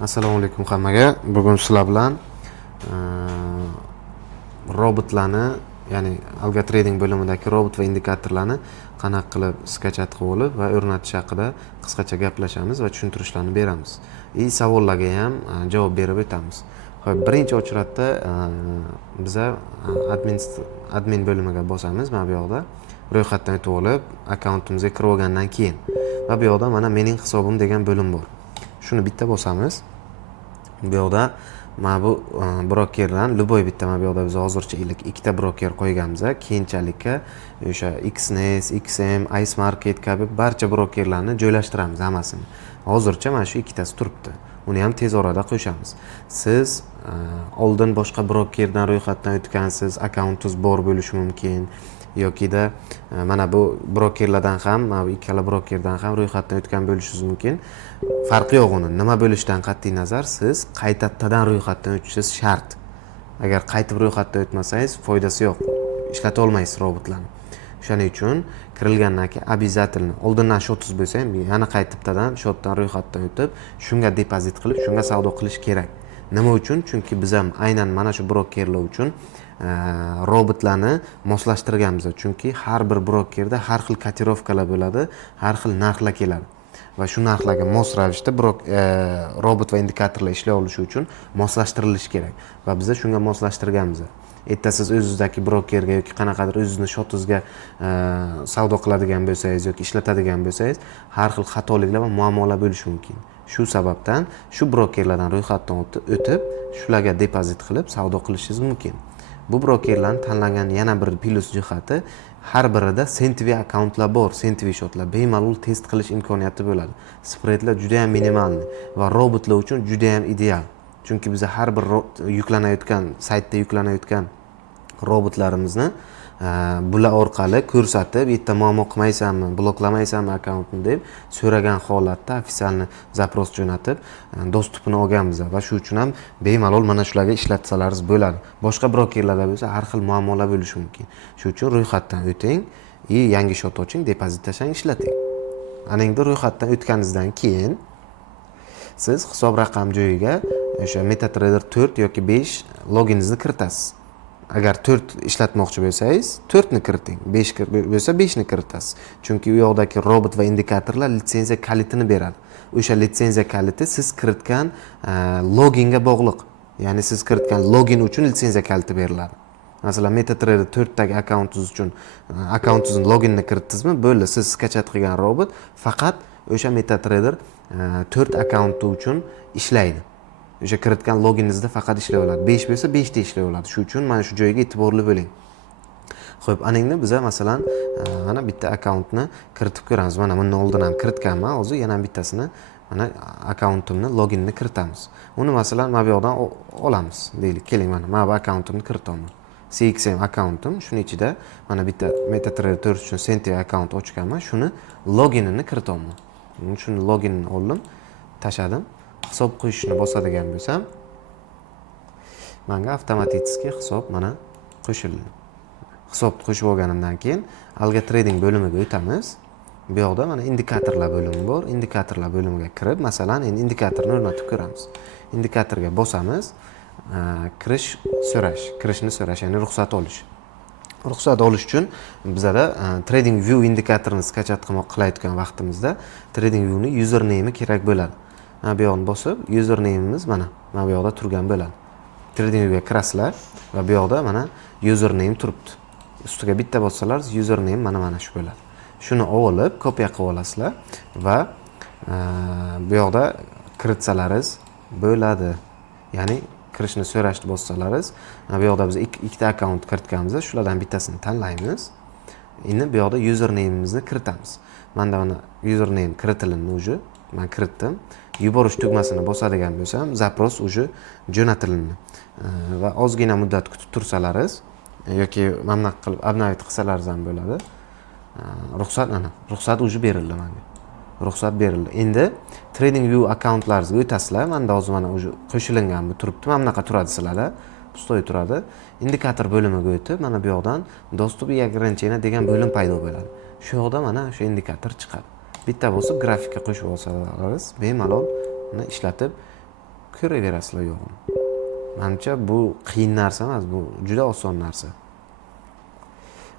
Assalomu alaykum hammaga. Bugun sizlar bilan robotlarni, ya'ni Algo Trading bo'limidagi robot va indikatorlarni qanaqa qilib skachat qilib olib va o'rnatish haqida qisqacha gaplashamiz va tushuntirishlarni beramiz. Savollarga ham javob berib o'tamiz. Xo'p, birinchi o'chratda biza admin bo'limiga bosamiz. Mana bu yoqda ro'yxatdan o'tib olib, akkauntimizga kirib olgandan keyin va bu yoqda mana mening hisobim degan bo'lim bor. Shuni bitta bosamiz. Bu yoqda mana bu brokerdan любой bitta, mana bu yoqda biz hozircha ikkita broker qo'yganmiz. Keyinchalikka o'sha Xnes, XM, Ice Market kabi barcha brokerlarni joylashtiramiz hammasini. Hozircha mana shu ikkitasi turibdi. Uni ham tez orada qo'shamiz. Siz oldin boshqa brokerdan ro'yxatdan o'tgansiz, akkauntingiz bor bo'lishi mumkin. Yokida mana bu brokerlardan ham, mana bu ikkala brokerdan ham ro'yxatdan o'tgan bo'lishingiz mumkin. Farqi yo'q uni. Nima bo'lishidan qat'iy nazar, siz qaytadan ro'yxatdan o'tishingiz shart. Agar qaytib ro'yxatdan o'tmasangiz, foydasi yo'q. Ishlata olmaysiz robotlarni. Shuning uchun kirilgandan keyin обязательно oldindan shotingiz bo'lsa ham, yana qaytibdan shotdan ro'yxatdan o'tib, shunga depozit qilib, shunga savdo qilish kerak. Nima uchun? Chunki biz ham aynan mana shu brokerlar uchun robotlarni moslashtirganmiz. Chunki har bir brokerda har xil kotirovkalar bo'ladi, har xil narxlar keladi. Va shu narxlarga mos ravishda robot va indikatorlar ishlay olishi uchun moslashtirilishi kerak. Va biz shunga moslashtirganmiz. Siz o'zingizdagi brokerga yoki qanaqadir o'zingizni shotingizga savdo qiladigan bo'lsangiz yoki ishlatadigan bo'lsangiz, har xil xatoliklar va muammolar bo'lishi mumkin. Shu sababdan shu brokerlardan ro'yxatdan o'tib, shularga depozit qilib savdo qilishingiz mumkin. Bu brokerlarning tanlangan yana bir plus jihati, har birida sentvi akkauntlar bor, sentvi shotlar bemalol test qilish imkoniyati bo'ladi. Spreadlar juda ham minimalniy va robotlar uchun juda ham ideal. Chunki biz har bir yuklanayotgan saytda yuklanayotgan robotlarimizni bular orqali ko'rsatib, "Bitta muammo qilmaysanmi, bloklamaysanmi akkauntni" deb so'ragan holatda ofitsialni zapros jo'natib, dostupini olganmiz va shu uchun ham bemalol mana shularga ishlatsangiz bo'ladi. Boshqa brokerlarda bo'lsa har xil muammolar bo'lishi mumkin. Shuning uchun ro'yxatdan o'ting, yangi shot oching, depozit tashlang, ishlating. Ana endi ro'yxatdan o'tganingizdan keyin siz hisob raqam joyiga o'sha MetaTrader 4 yoki 5 loginingizni kiritasiz. Agar 4 ishlatmoqchi bo'lsangiz, 4 ni kiriting. 5 bo'lsa 5 ni kiritasiz. Chunki u yoqdagi robot va indikatorlar litsenziya kalitini beradi. O'sha litsenziya kaliti siz kiritgan loginga bog'liq. Ya'ni siz kiritgan login uchun litsenziya kaliti beriladi. Masalan, MetaTrader 4 dagi akkauntingiz uchun akkauntingizning loginini kiritdingizmi, bo'ldi, siz skachat qilgan robot faqat o'sha MetaTrader 4 akkaunti uchun ishlaydi. O'sha kiritgan loginingizda faqat ishlay oladi. 5 bo'lsa 5 ta ishlay oladi. Shu uchun mana shu joyga e'tiborli bo'ling. Xo'p, aningni biz masalan mana bitta akkauntni kiritib ko'ramiz. Mana bundan oldin ham kiritganman, hozir yana bittasini mana akkauntimni loginini kiritamiz. Uni masalan mana bu yoqdan olamiz. Deylik, keling mana bu akkauntimni kiritaman. CXM akkauntim, shuning ichida mana bitta MetaTrader 4 uchun sentvi akkaunt ochganman. Shuni loginini kiritaman. Shuni loginini oldim, tashladim. Hisob qo'yishni bosadigan bo'lsam, menga avtomatik hisob mana qo'shildi. Hisob qo'shib olganimdan keyin Algo Trading bo'limiga o'tamiz. Bu yoqda mana indikatorlar bo'limi bor. Indikatorlar bo'limiga kirib, masalan, endi indikatorni o'rnatib ko'ramiz. Indikatorga bosamiz. Kirishni so'rash, ya'ni ruxsat olish. Ruxsat olish uchun bizada Trading View indikatorni skachat qilayotgan vaqtimizda Trading Viewni username kerak bo'ladi. Mana bu yoqni bosib, username'imiz mana bu yoqda turgan bo'ladi. Trading Viewga kirasizlar va bu yoqda mana username turibdi. Ustiga bitta bossalaringiz username mana shu bo'ladi. Shuni olib, kopiya qilib olasizlar va bu yoqda kiritsalaringiz bo'ladi. Ya'ni kirishni so'rashni bossalaringiz, bu yoqda biz ikkita akkaunt kiritganmiz, shulardan bittasini tanlaymiz. Endi bu yoqda username'imizni kiritamiz. Menda mana username kiritilindi уже. Men kiritdim. Yuborish tugmasini bosadigan bo'lsam, zapros уже jo'natilindi. Va ozgina muddat kutib tursalaringiz yoki mana qilib obnovit qilsalaringiz ham bo'ladi. Ruxsat уже berildi menga. Ruxsat berildi. Endi Trading View akkauntlaringizga o'tasizlar. Menda hozir mana уже qo'shilingan bu turibdi. Mana bunaqa turadi sizlarda. Pustoy turadi. Indikator bo'limiga o'tib, mana bu yoqdan Dostуп и ограничения degan bo'lim paydo bo'ladi. Shu yoqda mana shu indikator chiqadi. Bitta bosib grafikka qo'shib olsangiz bemalol uni ishlatib ko'raverasizlar yo'g'ini. Menimcha bu qiyin narsa emas, bu juda oson narsa.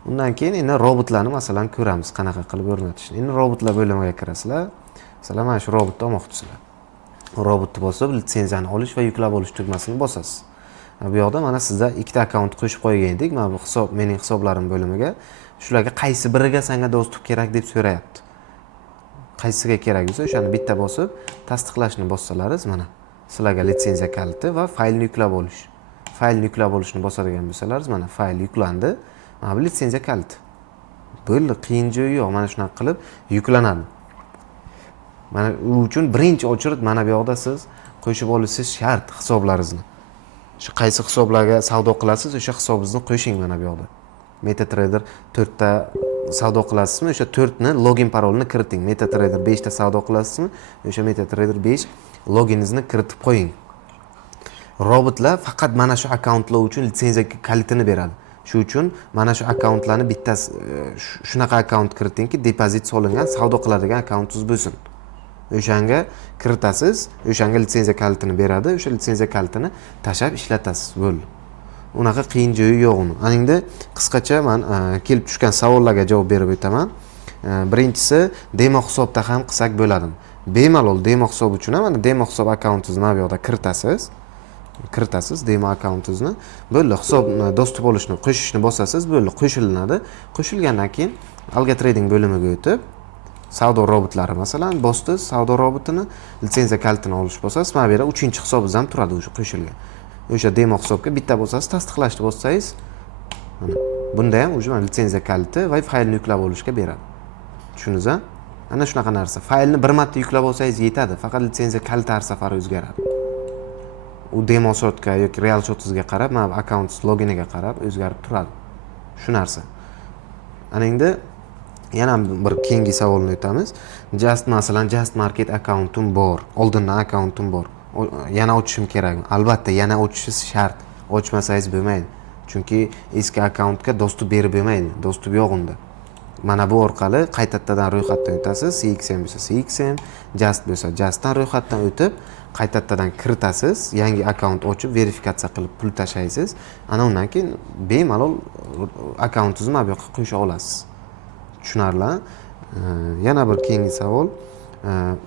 Undan keyin endi robotlarni masalan ko'ramiz, qanaqa qilib o'rnatishni. Endi robotlar bo'limiga kirasizlar. Masalan, mana shu robotni olmoqchisizlar. Robotni bosib, litsenziyani olish va yuklab olish tugmasini bosasiz. Bu yoqda mana sizda ikkita akkaunt qo'shib qo'ygan edik. Mana bu hisob, mening hisoblarim bo'limiga. Shularga qaysi biriga senga dostуп kerak deb so'rayapti. Qaysisiga kerak bo'lsa, o'shani bitta bosib, tasdiqlashni bossalaringiz mana sizlarga litsenziya kaliti va faylni yuklab olish. Faylni yuklab olishni bosadigan bo'lsalaringiz, mana fayl yuklandi. Mana bu litsenziya kaliti. Bo'ldi, qiyin joyi yo'q. Mana shunaqa qilib yuklanadi. Mana u uchun birinchi очередь mana bu yoqda siz qo'shib olishingiz shart hisoblaringizni. Shu qaysi hisoblarga savdo qilasiz, o'sha hisobingizni qo'shing mana bu yoqda. MetaTrader 4 ta savdo qilasizmi, o'sha 4 ni login parolini kiriting. MetaTrader 5 ta savdo qilasizmi, o'sha MetaTrader 5 loginingizni kiritib qo'ying. Robotlar faqat mana shu akkauntlar uchun litsenziya kalitini beradi. Shu uchun mana shu akkauntlarni bittasi shunaqa akkaunt kiritingki, depozit solingan savdo qiladigan akkauntingiz bo'lsin. O'shanga kiritasiz, o'shanga litsenziya kalitini beradi, o'sha litsenziya kalitini tashab ishlatasiz, bo'ldi. Unaqa qiyin joyi yo'q uni. Aningda qisqacha men kelib tushgan savollarga javob berib o'taman. Birinchisi, demo hisobda ham qilsak bo'ladi. Bemalol demo hisob uchun ham mana demo hisob akkauntingizni mana bu yoqda kiritasiz demo akkauntingizni. Bo'ldi, hisob dostуп olishni, qo'shishni bosasiz, bo'ldi, qo'shilinadi. Qo'shilgandan keyin Alga Trading bo'limiga o'tib, savdo robotlari masalan bosdi, savdo robotini litsenziya kalitini olish bosasiz. Mana bu yerda 3-hisobingiz ham turadi o'sha qo'shilgan. O'sha demo hisobga bitta bosasiz, tasdiqlashni bossangiz, mana bunda ham o'sha litsenziya kaliti va faylni yuklab olishga beradi. Tushundingizmi? Ana shunaqa narsa. Faylni bir marta yuklab olsangiz yetadi, faqat litsenziya kaliti har safar o'zgaradi. U demo shotga yoki real shotingizga qarab, mana akkaunt loginiga qarab o'zgarib turadi. Shu narsa. Ana endi yana bir keyingi savolni o'tamiz. Masalan, Just Market akkauntim bor, oldindan akkauntim bor. Yana ochishim kerakmi? Albatta, yana ochishingiz shart. Ochmasangiz bo'lmaydi. Chunki eski akkauntga dostуп berib bo'lmaydi. Dostуп yo'q unda. Mana bu orqali qaytadan ro'yxatdan o'tasiz. CXM bo'lsa CXM, Just bo'lsa Justdan ro'yxatdan o'tib, qaytadan kiritasiz, yangi akkaunt ochib, verifikatsiya qilib pul tashlaysiz. Ana undan keyin bemalol akkauntingizni mana bu yoqqa qo'sha olasiz. Tushunarli? Yana bir keyingi savol.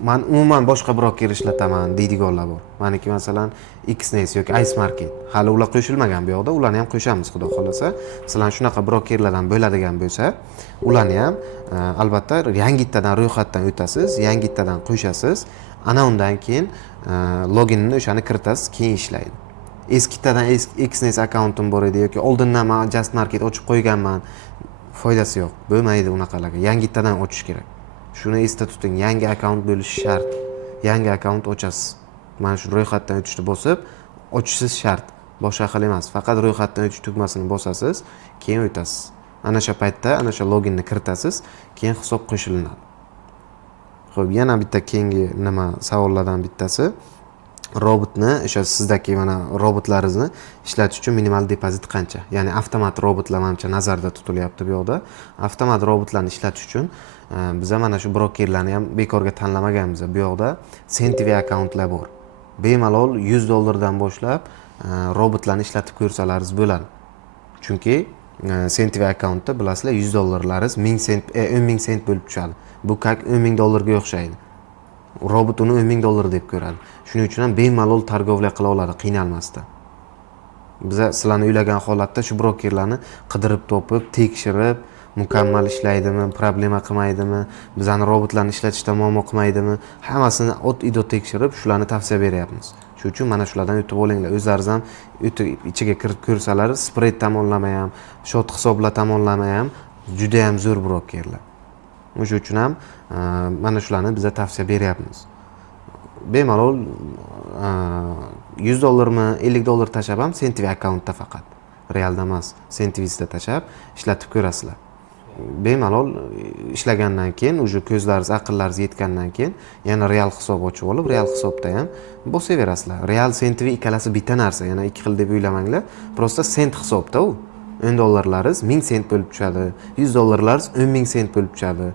Men umuman boshqa broker ishlataman deydiganlar bor. Meniki masalan Xnet yoki Ice Market. Hali ular qo'shilmagan bu yoqda, ularni ham qo'shamiz xudo xolasa. Masalan, shunaqa brokerlardan bo'ladigan bo'lsa, ularni ham albatta yangitdan ro'yxatdan o'tasiz, yangitdan qo'shasiz. Ana undan keyin loginni o'shani kiritasiz, keyin ishlaydi. Eskidan Xnet akkauntim bor edi yoki oldindan men Just Market ochib qo'yganman. Foydasi yo'q. Bo'lmaydi unaqalarga. Yangitdan ochish kerak. Shuni esda tuting, yangi akkaunt bo'lishi shart. Yangi akkaunt ochasiz. Mana shu ro'yxatdan o'tishni bosib, ochishingiz shart. Boshqa qil emas. Faqat ro'yxatdan o'tish tugmasini bosasiz, keyin o'tasiz. Ana shu paytda ana shu loginni kiritasiz, keyin hisob qo'shilinadi. Xo'p, yana bitta keyingi savollardan bittasi. Robotni, o'sha sizdagi mana robotlaringizni ishlatish uchun minimal depozit qancha? Ya'ni avtomat robotlar menimcha nazarda tutilyapti bu yoqda. Avtomat robotlarni ishlatish uchun biz mana shu brokerlarni ham bekorga tanlamaganmiz. Bu yoqda Sentry akkauntlar bor. Bemalol $100 boshlab robotlarni ishlatib ko'rsalaringiz bo'ladi. Chunki Sentry akkauntda bilasizlar $100 10,000 sent bo'lib tushadi. Bu как $10,000 ga o'xshaydi. Robot uni $10,000 deb ko'radi. Shuning uchun ham bemalol targovla qila oladi, qiynalmasdan. Biz sizlarni uylagan holatda shu brokerlarni qidirib topib, tekshirib, mukammal ishlaydimi, problema qilmaydimi, bizani robotlarni ishlatishda muammo qilmaydimi, hammasini ot-ido tekshirib, shularni tavsiya beryapmiz. Shuning uchun mana shulardan o'tib olinglar. O'zlaringiz ham ichiga kirib ko'rsalar, spread tomonlama ham, short hisoblar tomonlama ham juda ham zo'r brokerlar. O'sha uchun ham mana shularni biz tavsiya beryapmiz. Bemalol $100 mi, $50 tashab ham Sentry akkauntda faqat. Realda emas, Sentry'da tashab ishlatib ko'rasizlar. Bemalol ishlagandan keyin, o'sha ko'zlaringiz, aqllaringiz yetgandan keyin yana real hisob ochib olib, real hisobda ham bosaverasizlar. Real Sentry ikkalasi bitta narsa, yana ikki xil deb o'ylamanglar. Prosta sent hisobda u. $10 1000 sent bo'lib tushadi, $100 10,000 sent bo'lib tushadi.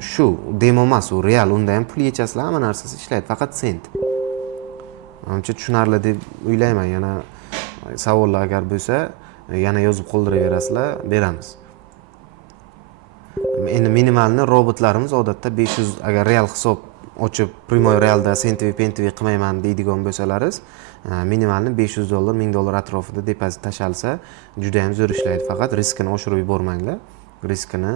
Shu demo emas, u real, unda ham pul yechasizlar, hamma narsasi ishlaydi, faqat sent. Menimcha tushunarli deb o'ylayman. Yana savollar agar bo'lsa, yana yozib qoldiraverasizlar, beramiz. Endi minimalni robotlarimiz odatda 500, agar real hisob ochib primoy realda sentivi pentivi qilmayman deydigan bo'lsalaringiz, minimalni $500, $1000 atrofida depozit tashalsa juda ham zo'r ishlaydi. Faqat riskini oshirib yubormanglar. Riskini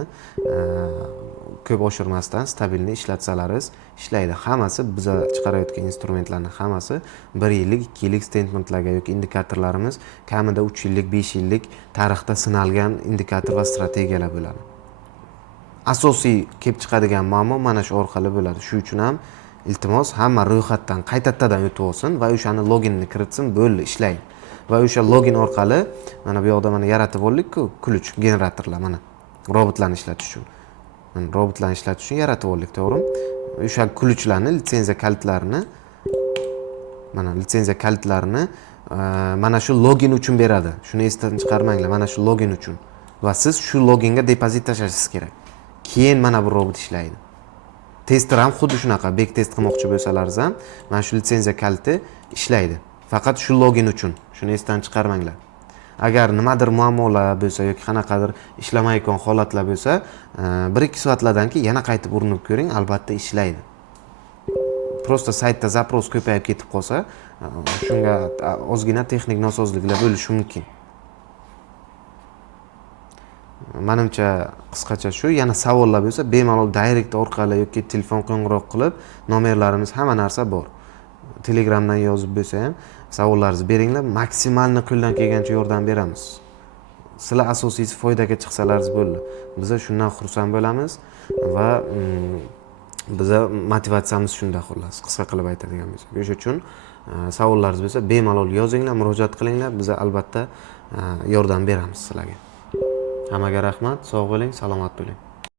ko'p oshirmasdan stabilni ishlatsalaringiz ishlaydi. Hammasi biz chiqarayotgan instrumentlarning hammasi 1 yillik, 2 yillik statementlarga yoki indikatorlarimiz kamida 3 yillik, 5 yillik tarixda sinalgan indikator va strategiyalar bo'ladi. Asosiy kelib chiqadigan muammo mana shu orqali bo'ladi. Shuning uchun ham iltimos hamma ro'yxatdan qaytadan o'tib olsin va o'shani loginni kiritsin, bo'ldi, ishlaydi. Va o'sha login orqali mana bu yoqda mana yaratib oldik-ku, ключ generatorlar mana robotlarni ishlatish uchun. Mana robotlarni ishlatish uchun yaratib oldik, to'g'rimi? O'sha ключlarni, litsenziya kalitlarini mana shu login uchun beradi. Shuni esdan chiqarmanglar, mana shu login uchun. Va siz shu loginga depozit tashlashingiz kerak. Keyin mana bu robot ishlaydi. Tester ham xuddi shunaqa, bek test qilmoqchi bo'lsalaringiz ham mana shu litsenziya kaliti ishlaydi. Faqat shu login uchun. Shuni esdan chiqarmanglar. Agar nimadir muammolar bo'lsa yoki qanaqadir ishlamayotgan holatlar bo'lsa, 1-2 soatlardan keyin yana qaytib urinib ko'ring, albatta ishlaydi. Prosta saytda zapros ko'payib ketib qolsa, shunga ozgina texnik nosozliklar bo'lishi mumkin. Menimcha qisqacha shu. Yana savollar bo'lsa, bemalol direct orqali yoki telefon qo'ng'iroq qilib, nomerlarimiz hamma narsa bor. Telegramdan yozib bo'lsa ham savollaringizni beringlar, maksimalni qo'ldan kelgancha yordam beramiz. Sizlar asosiysi foydaga chiqsalaringiz bo'ldi. Biz shundan xursand bo'lamiz va biza motivatsiyamiz shunda xullas, qisqa qilib aytadigan bo'lsak. O'sha uchun savollaringiz bo'lsa, bemalol yozinglar, murojaat qilinglar, biz albatta yordam beramiz sizlarga. Hammaga rahmat, sog' bo'ling, salomat bo'ling.